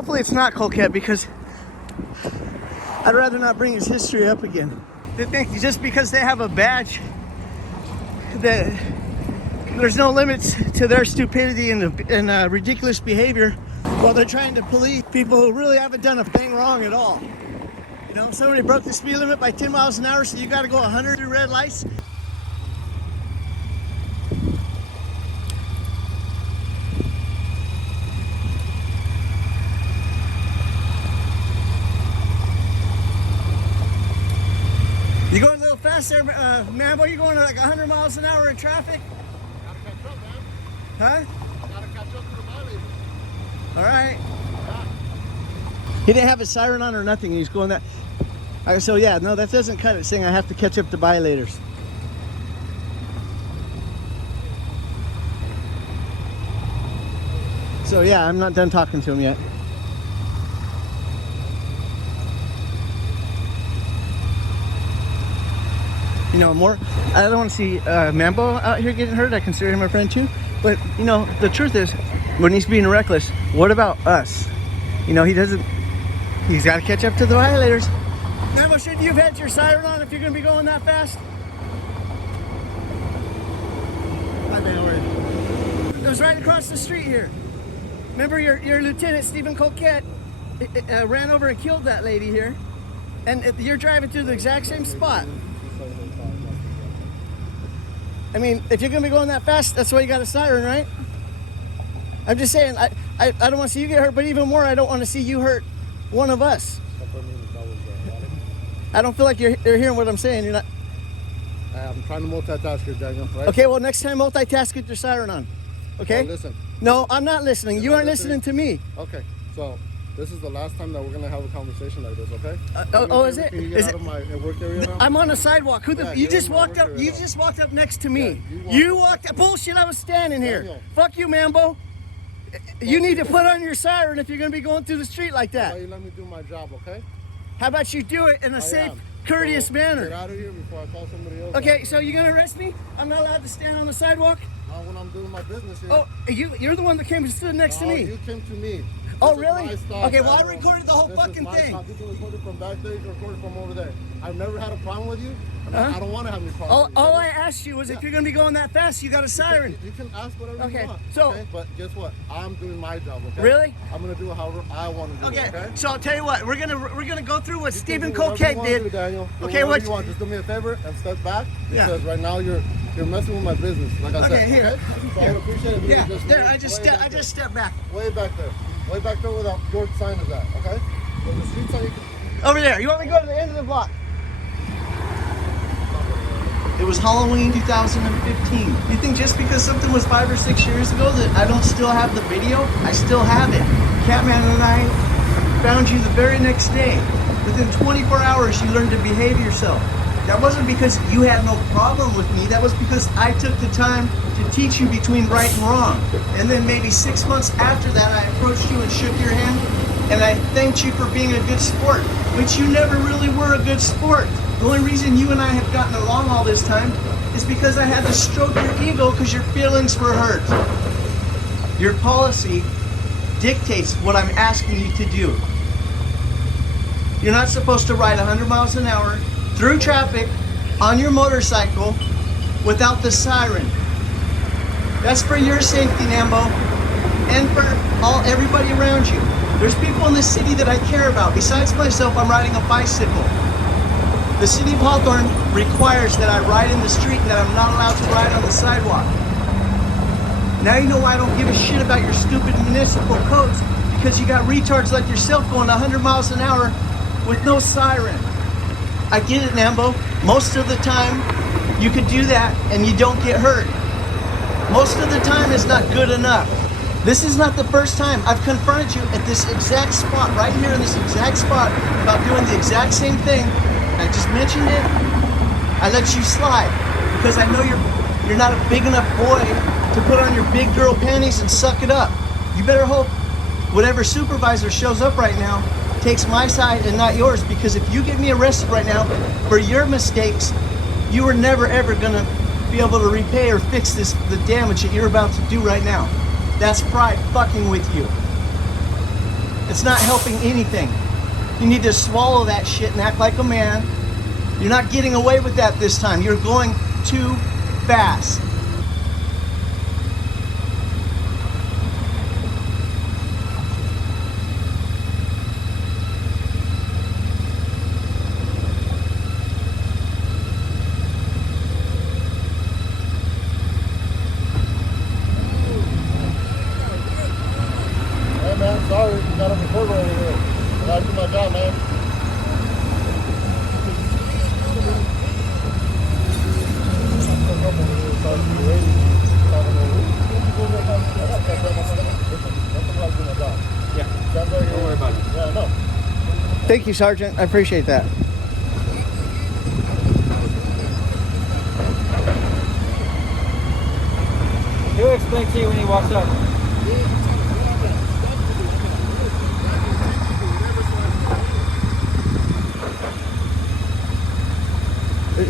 Hopefully it's not Coquette, because I'd rather not bring his history up again. They think just because they have a badge that there's no limits to their stupidity and ridiculous behavior while they're trying to police people who really haven't done a thing wrong at all. You know, somebody broke the speed limit by 10 miles an hour, so you got to go 100 through red lights. You going a little fast there, Nambo? You going like 100 miles an hour in traffic? Gotta catch up, man. Huh? Gotta catch up to the violators. All right. Yeah. He didn't have his siren on or nothing. He's going that. So yeah, no, that doesn't cut it. Saying I have to catch up to violators. So yeah, I'm not done talking to him yet. You know, I don't want to see Nambo out here getting hurt. I consider him a friend too. But, you know, the truth is, when he's being reckless, what about us? You know, he's got to catch up to the violators. Nambo, shouldn't you have had your siren on if you're going to be going that fast? Hi, man. It was right across the street here. Remember your Lieutenant, Stephen Coquette, ran over and killed that lady here. And you're driving through the exact same spot. I mean, if you're going to be going that fast, that's why you got a siren, right? I'm just saying, I don't want to see you get hurt, but even more, I don't want to see you hurt one of us. I don't feel like you're hearing what I'm saying. You're not. I'm trying to multitask here, Daniel, right? Okay, well, next time multitask with your siren on. Okay? Well, listen. No, I'm not listening. You aren't listening to me. Okay, so this is the last time that we're going to have a conversation like this, okay? Is it? Can you get out of my work area now? I'm on a sidewalk. You just walked up. You just walked up next to me. You walked up. Bullshit! I was standing here. Daniel. Fuck you, Mambo. You need to put on your siren if you're going to be going through the street like that. How about you let me do my job, okay? How about you do it in a safe, courteous manner? Get out of here before I call somebody else. Okay, so you're going to arrest me? I'm not allowed to stand on the sidewalk? Not when I'm doing my business here. Oh, you're the one that came and stood next to me. You came to me. Oh, really? Okay, well, I recorded the whole fucking thing. You can record it from back there, you can record it from over there. I've never had a problem with you. I don't want to have any problems. All I asked you was if you're going to be going that fast, you got a siren. You can ask whatever you want. So, okay? But guess what? I'm doing my job, okay? Really? I'm going to do it however I want to do it, okay? So I'll tell you what, we're gonna go through what Stephen Coquette Coquette did. Daniel. Okay, what you want? Just do me a favor and step back. Yeah. Because right now you're messing with my business, like I said. Here. Okay? So I would appreciate it. Yeah, Just there, I just stepped back. Way back there. Way back there where the your sign is at, okay? So the street sign you can... Over there. You want me to go to the end of the block? It was Halloween 2015. You think just because something was 5 or 6 years ago that I don't still have the video? I still have it. Catman and I found you the very next day. Within 24 hours, you learned to behave yourself. That wasn't because you had no problem with me. That was because I took the time to teach you between right and wrong. And then maybe 6 months after that, I approached you and shook your hand, and I thanked you for being a good sport, which you never really were a good sport. The only reason you and I have gotten along all this time is because I had to stroke your ego because your feelings were hurt. Your policy dictates what I'm asking you to do. You're not supposed to ride 100 miles an hour through traffic on your motorcycle without the siren. That's for your safety, Nambo, and for everybody around you. There's people in this city that I care about. Besides myself, I'm riding a bicycle. The city of Hawthorne requires that I ride in the street and that I'm not allowed to ride on the sidewalk. Now you know why I don't give a shit about your stupid municipal codes, because you got retards like yourself going 100 miles an hour with no siren. I get it, Nambo. Most of the time, you could do that and you don't get hurt. Most of the time, it's not good enough. This is not the first time I've confronted you at this exact spot, right here in this exact spot, about doing the exact same thing. I just mentioned it. I let you slide because I know you're not a big enough boy to put on your big girl panties and suck it up. You better hope whatever supervisor shows up right now takes my side and not yours, because if you get me arrested right now for your mistakes, you are never ever gonna be able to repay or fix the damage that you're about to do right now. That's pride fucking with you. It's not helping anything. You need to swallow that shit and act like a man. You're not getting away with that this time. You're going too fast. Hey man, sorry, you got a recorder over here. I gotta do my job, man. Yeah, don't worry about it. Yeah, no. Thank you, Sergeant. I appreciate that. He'll explain to you when he walks up.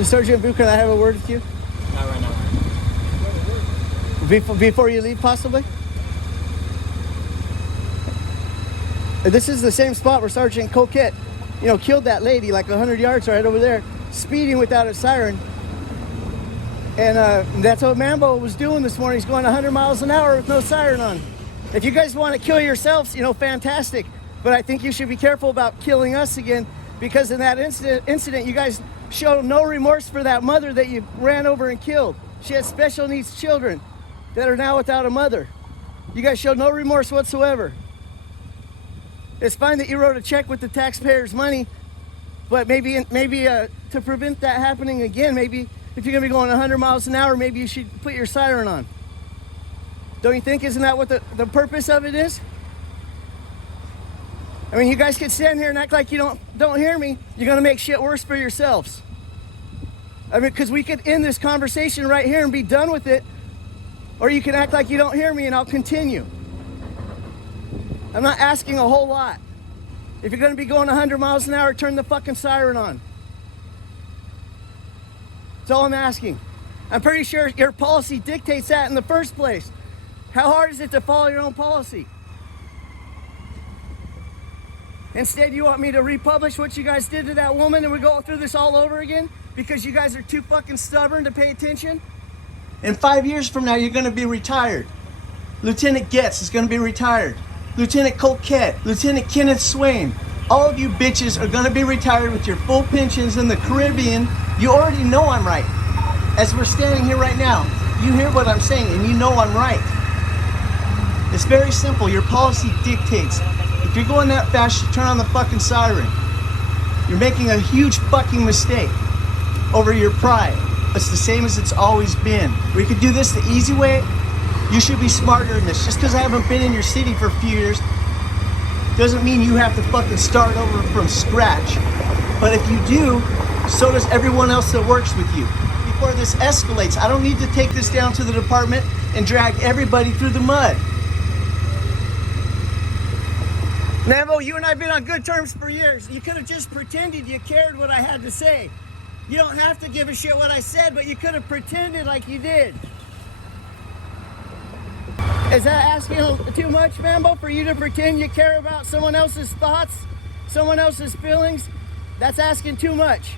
Sergeant Boo, can I have a word with you? Not right now. Before you leave, possibly? This is the same spot where Sergeant Coquette, killed that lady like 100 yards right over there, speeding without a siren. And that's what Nambo was doing this morning. He's going 100 miles an hour with no siren on. If you guys want to kill yourselves, fantastic. But I think you should be careful about killing us again, because in that incident, you guys showed no remorse for that mother that you ran over and killed. She had special needs children that are now without a mother. You guys showed no remorse whatsoever. It's fine that you wrote a check with the taxpayers' money, but maybe to prevent that happening again, maybe if you're gonna be going 100 miles an hour, maybe you should put your siren on. Don't you think? Isn't that what the purpose of it is? I mean, you guys could stand here and act like you don't hear me. You're gonna make shit worse for yourselves. I mean, because we could end this conversation right here and be done with it, or you can act like you don't hear me and I'll continue. I'm not asking a whole lot. If you're gonna be going 100 miles an hour, turn the fucking siren on. That's all I'm asking. I'm pretty sure your policy dictates that in the first place. How hard is it to follow your own policy? Instead, you want me to republish what you guys did to that woman and we go through this all over again because you guys are too fucking stubborn to pay attention? In 5 years from now, you're gonna be retired. Lieutenant Getz is gonna be retired. Lieutenant Coquette, Lieutenant Kenneth Swain, all of you bitches are gonna be retired with your full pensions in the Caribbean. You already know I'm right. As we're standing here right now, you hear what I'm saying and you know I'm right. It's very simple. Your policy dictates. If you're going that fast, you turn on the fucking siren. You're making a huge fucking mistake over your pride. It's the same as it's always been. We could do this the easy way. You should be smarter than this. Just because I haven't been in your city for a few years doesn't mean you have to fucking start over from scratch. But if you do, so does everyone else that works with you. Before this escalates, I don't need to take this down to the department and drag everybody through the mud. Nambo, you and I have been on good terms for years. You could have just pretended you cared what I had to say. You don't have to give a shit what I said, but you could have pretended like you did. Is that asking too much, Nambo, for you to pretend you care about someone else's thoughts, someone else's feelings? That's asking too much.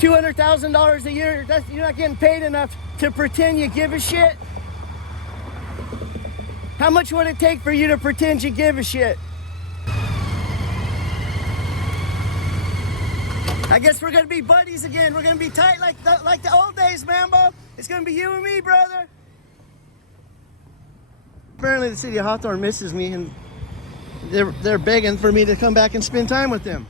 $200,000 a year, you're not getting paid enough to pretend you give a shit? How much would it take for you to pretend you give a shit? I guess we're gonna be buddies again. We're gonna be tight like the old days, Nambo. It's gonna be you and me, brother. Apparently the city of Hawthorne misses me and they're begging for me to come back and spend time with them.